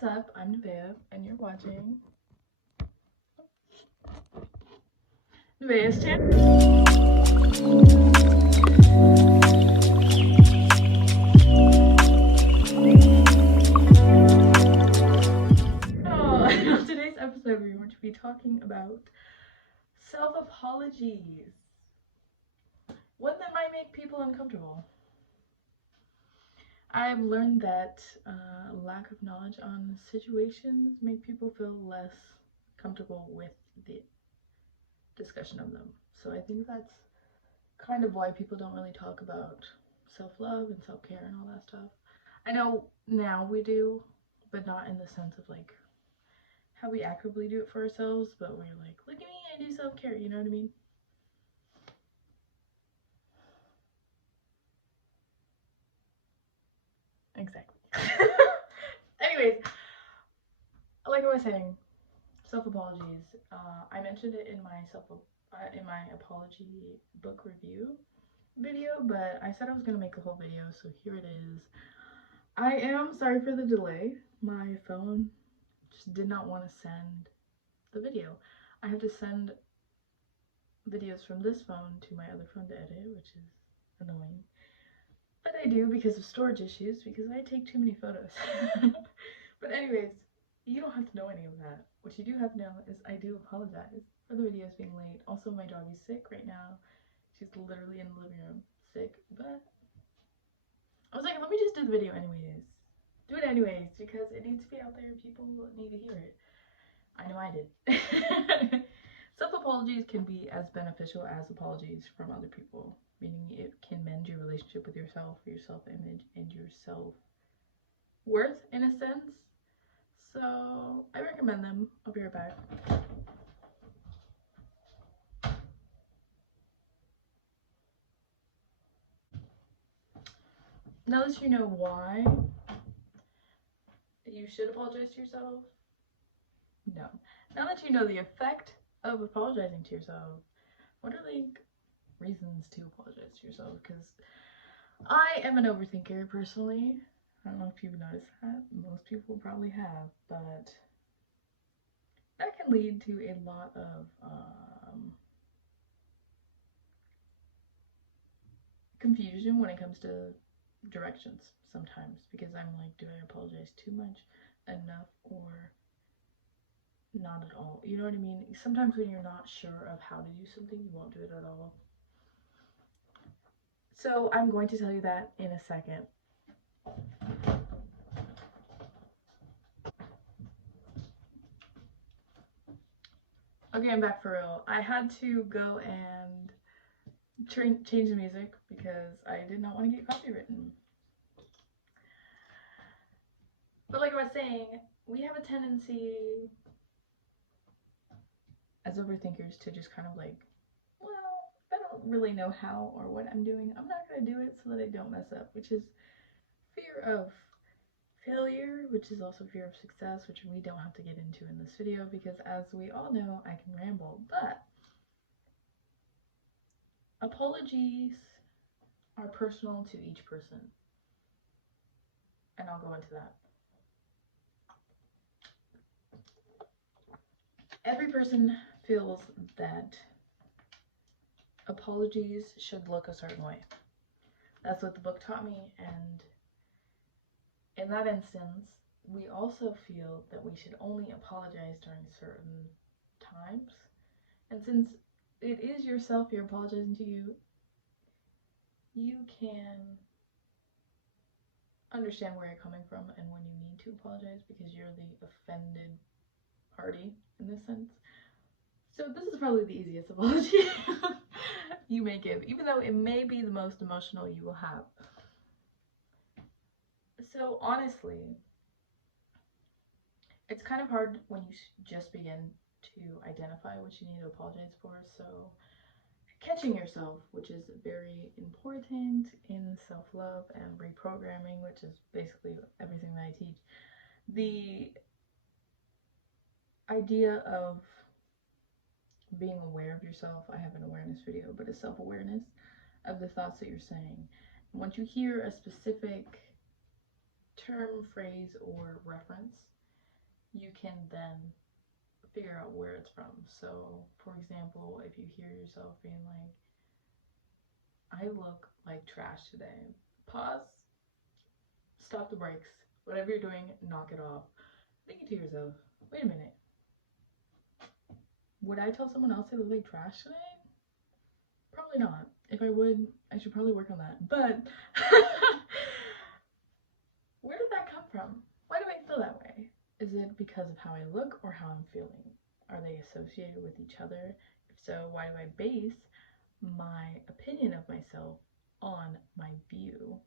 What's up? I'm Nevaeh, and you're watching Nevaeh's channel. Oh, on today's episode, we're going to be talking about self-apologies. One that might make people uncomfortable. I've learned that lack of knowledge on situations make people feel less comfortable with the discussion of them. So I think that's kind of why people don't really talk about self-love and self-care and all that stuff. I know now we do, but not in the sense of like how we actively do it for ourselves, but we're like, look at me, I do self-care, you know what I mean? Exactly. Anyways, like I was saying, self-apologies. I mentioned it in my apology book review video, but I said I was gonna make a whole video, so here it is. I am sorry for the delay. My phone just did not want to send the video. I have to send videos from this phone to my other phone to edit, which is annoying. But I do because of storage issues, because I take too many photos. But anyways, you don't have to know any of that. What you do have to know is I do apologize for the videos being late. Also, my doggy's sick right now. She's literally in the living room, sick. But I was like, let me just do the video anyways. Do it anyways, because it needs to be out there. People need to hear it. I know I did. Self-apologies can be as beneficial as apologies from other people, meaning it can mend your relationship with yourself, your self-image, and your self-worth in a sense. So I recommend them. I'll be right back. Now that you know why you should apologize to yourself, no. Now that you know the effect of apologizing to yourself, what are like reasons to apologize to yourself? Because I am an overthinker personally. I don't know if you've noticed that. Most people probably have, but that can lead to a lot of confusion when it comes to directions sometimes, because I'm like, do I apologize too much, enough, or not at all? You know what I mean? Sometimes when you're not sure of how to do something, you won't do it at all. So I'm going to tell you that in a second. Okay, I'm back for real. I had to go and change the music because I did not want to get copywritten. But like I was saying, we have a tendency as overthinkers to just kind of like, well, I don't really know how or what I'm doing. I'm not going to do it so that I don't mess up, which is fear of failure, which is also fear of success, which we don't have to get into in this video because as we all know, I can ramble. But apologies are personal to each person, and I'll go into that. Every person feels that apologies should look a certain way. That's what the book taught me, and in that instance, we also feel that we should only apologize during certain times. And since it is yourself you're apologizing to, you can understand where you're coming from and when you need to apologize because you're the offended party in this sense. So this is probably the easiest apology you may give, even though it may be the most emotional you will have. So honestly, it's kind of hard when you just begin to identify what you need to apologize for. So catching yourself, which is very important in self-love and reprogramming, which is basically everything that I teach. The idea of being aware of yourself, I have an awareness video, but a self-awareness of the thoughts that you're saying. Once you hear a specific term, phrase, or reference, can then figure out where it's from. So, for example, if you hear yourself being like, I look like trash today, pause, stop the brakes. Whatever you're doing, knock it off. Think to yourself, wait a minute. Would I tell someone else they look like trash today? Probably not. If I would, I should probably work on that. But where did that come from? Why do I feel that way? Is it because of how I look or how I'm feeling? Are they associated with each other? If so, why do I base my opinion of myself on my view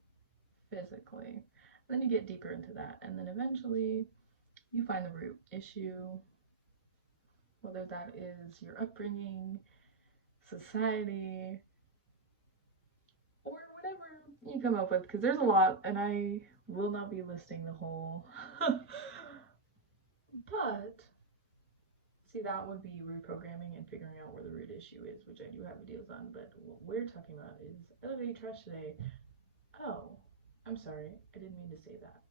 physically? And then you get deeper into that, and then eventually you find the root issue, whether that is your upbringing, society, or whatever you come up with, because there's a lot, and I will not be listing the whole. But see, that would be reprogramming and figuring out where the root issue is, which I do have videos on. But what we're talking about is elevating trash today. Oh, I'm sorry, I didn't mean to say that.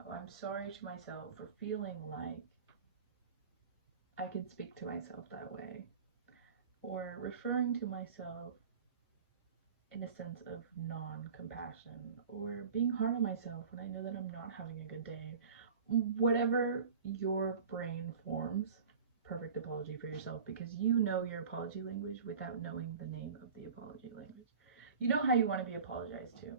Oh, I'm sorry to myself for feeling like I can speak to myself that way, or referring to myself in a sense of non-compassion, or being hard on myself when I know that I'm not having a good day. Whatever your brain forms, perfect apology for yourself, because you know your apology language without knowing the name of the apology language. You know how you want to be apologized to.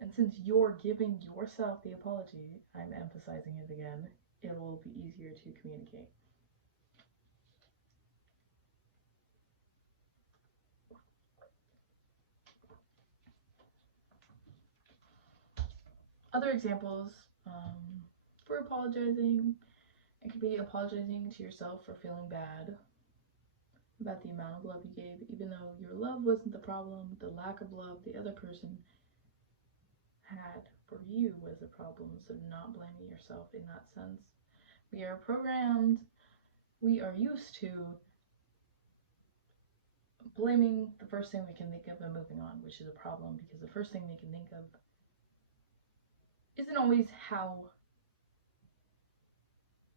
And since you're giving yourself the apology, I'm emphasizing it again, it will be easier to communicate. Other examples for apologizing, it could be apologizing to yourself for feeling bad about the amount of love you gave, even though your love wasn't the problem, the lack of love the other person had for you was the problem, so not blaming yourself in that sense. We are programmed, we are used to blaming the first thing we can think of and moving on, which is a problem, because the first thing we can think of isn't always how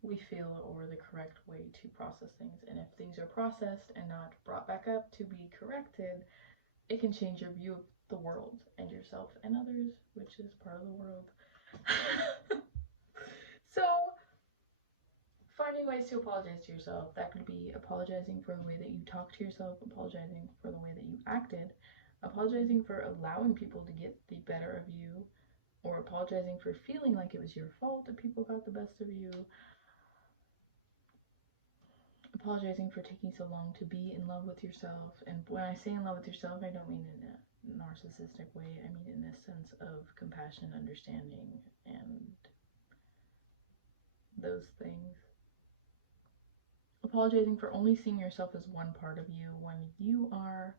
we feel or the correct way to process things. And if things are processed and not brought back up to be corrected, it can change your view of the world and yourself and others, which is part of the world. So, finding ways to apologize to yourself. That could be apologizing for the way that you talk to yourself, apologizing for the way that you acted, apologizing for allowing people to get the better of you, or apologizing for feeling like it was your fault that people got the best of you, apologizing for taking so long to be in love with yourself. And when I say in love with yourself, I don't mean in a narcissistic way. I mean in a sense of compassion, understanding, and those things. Apologizing for only seeing yourself as one part of you when you are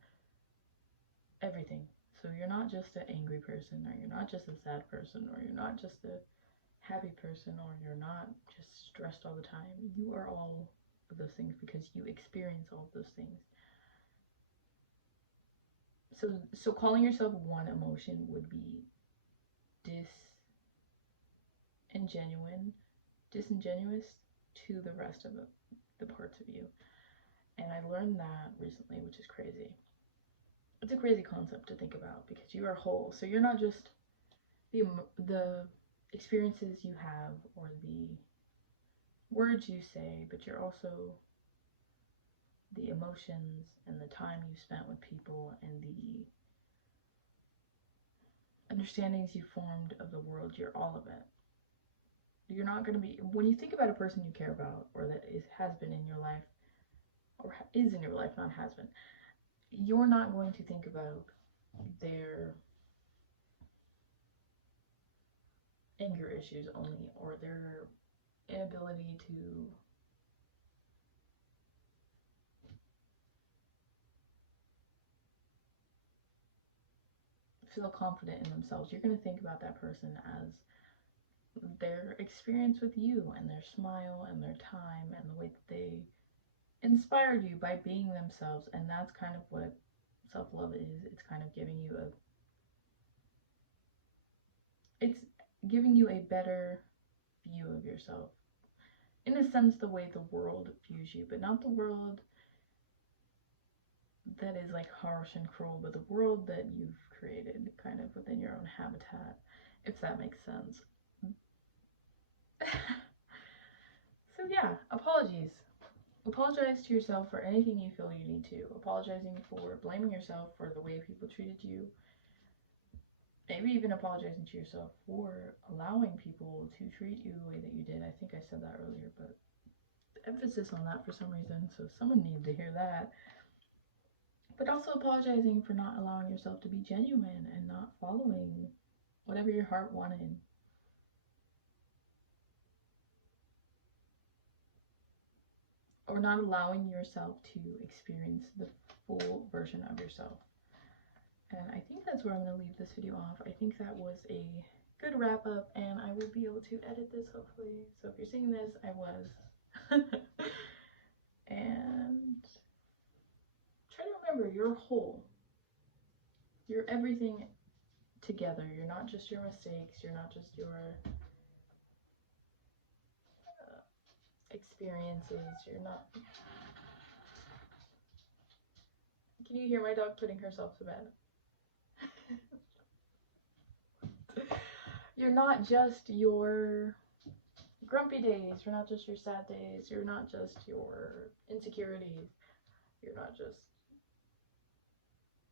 everything. So you're not just an angry person, or you're not just a sad person, or you're not just a happy person, or you're not just stressed all the time. You are all of those things because you experience all of those things. So calling yourself one emotion would be disingenuous to the rest of the parts of you. And I learned that recently, which is crazy. It's a crazy concept to think about, because you are whole. So you're not just the experiences you have or the words you say, but you're also the emotions and the time you spent with people and the understandings you formed of the world. You're all of it. You're not going to be, when you think about a person you care about, or that has been in your life, or is in your life, not has been, you're not going to think about their anger issues only, or their inability to feel confident in themselves. You're going to think about that person as their experience with you, and their smile, and their time, and the way that they inspired you by being themselves. And that's kind of what self-love is. It's kind of giving you it's giving you a better view of yourself. In a sense, the way the world views you, but not the world that is like harsh and cruel, but the world that you've created kind of within your own habitat, if that makes sense. So yeah, apologies. Apologize to yourself for anything you feel you need to. Apologizing for blaming yourself for the way people treated you. Maybe even apologizing to yourself for allowing people to treat you the way that you did. I think I said that earlier, but emphasis on that for some reason, so someone needed to hear that. But also apologizing for not allowing yourself to be genuine and not following whatever your heart wanted. Or not allowing yourself to experience the full version of yourself. And I think that's where I'm going to leave this video off. I think that was a good wrap up, and I will be able to edit this hopefully. So if you're seeing this, I was. And try to remember, you're whole. You're everything together. You're not just your mistakes. You're not just your experiences. You're not. Can you hear my dog putting herself to bed? You're not just your grumpy days. You're not just your sad days. You're not just your insecurities. You're not just.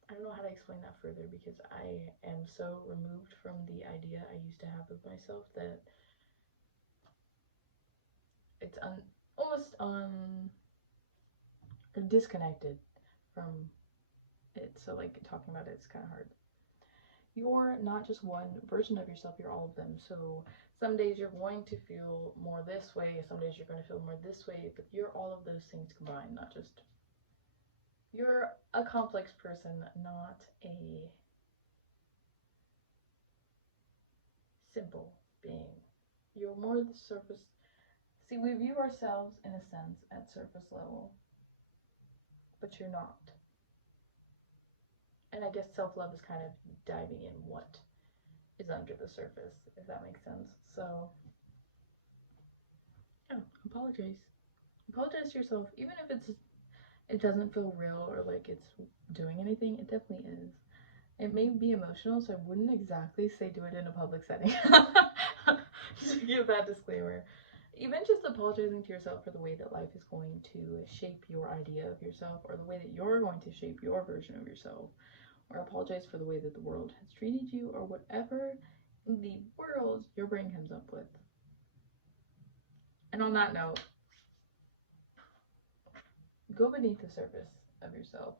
I don't know how to explain that further because I am so removed from the idea I used to have of myself that it's almost or disconnected from it. So like talking about it's kind of hard. You're not just one version of yourself, you're all of them. So some days you're going to feel more this way, some days you're going to feel more this way, but you're all of those things combined, not just. You're a complex person, not a simple being. You're more the surface. See, we view ourselves in a sense at surface level, but you're not. And I guess self-love is kind of diving in what is under the surface, if that makes sense. So, yeah, apologize. Apologize to yourself, even if it doesn't feel real or like it's doing anything. It definitely is. It may be emotional, so I wouldn't exactly say do it in a public setting. Just to give that disclaimer. Even just apologizing to yourself for the way that life is going to shape your idea of yourself, or the way that you're going to shape your version of yourself, or apologize for the way that the world has treated you, or whatever in the world your brain comes up with. And on that note, go beneath the surface of yourself.